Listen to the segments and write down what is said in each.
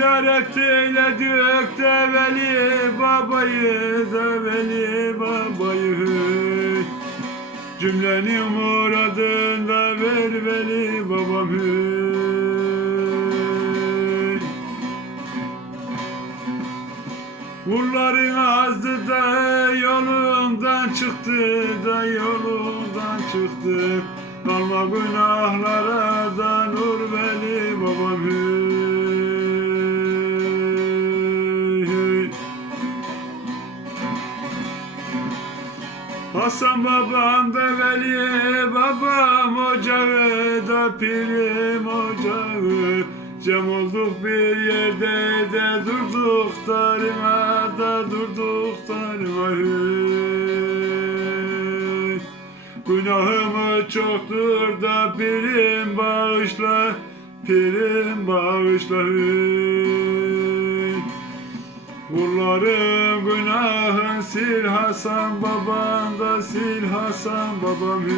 Ziyaret eyledik de veli babayı da veli babayı. Cümlenin muradında ver veli babamı. Kulların azdı da yolundan çıktı da yolundan çıktı. Kalma günahlara da nur veli babam Hasan babam da veli babam ocağı da pirim ocağı Cem olduk bir yerde de durduk darına da durduk darına hey. Günahımı çoktur da pirim bağışla Pirim bağışla hey. Kullarım günahın sil Hasan babam da sil Hasan babam hey.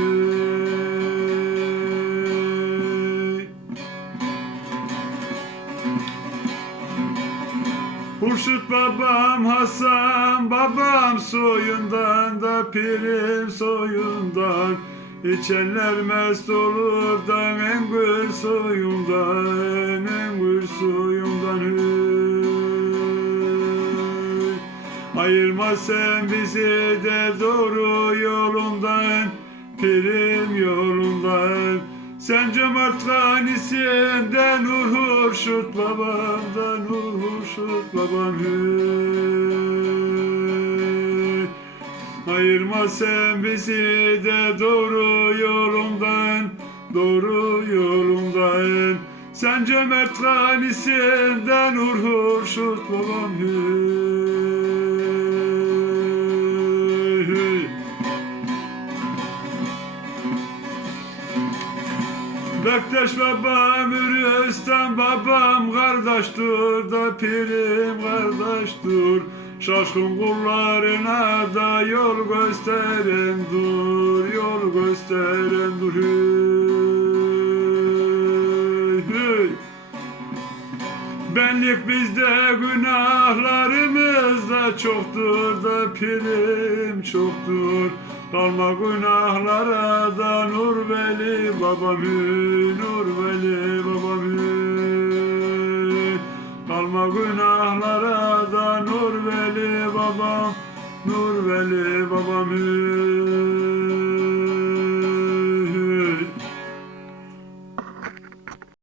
Hurşit babam Hasan babam soyundan da pirim soyundan İçenler mest olur da en gül soyundan en Ayırma sen bizi de doğru yolundan Pirim yolundan Sen cömert ganisin de Nur Hurşut babam da Nur Hurşut babam. Ayırma sen bizi de doğru yolundan Doğru yolundan Sen cömert ganisin de Nur Hurşut babam hey. Bektaş babam, Ürüstan babam Kardeştir da pirim kardeştir Şaşkın kullarına da yol gösteren dur Yol gösteren dur. Hey, hey. Benlik bizde günahlarımız da çoktur da pirim çoktur Kalma günahlara da nur veli babamı nur veli babamı Kalma günahlara da nur veli babam nur veli babamı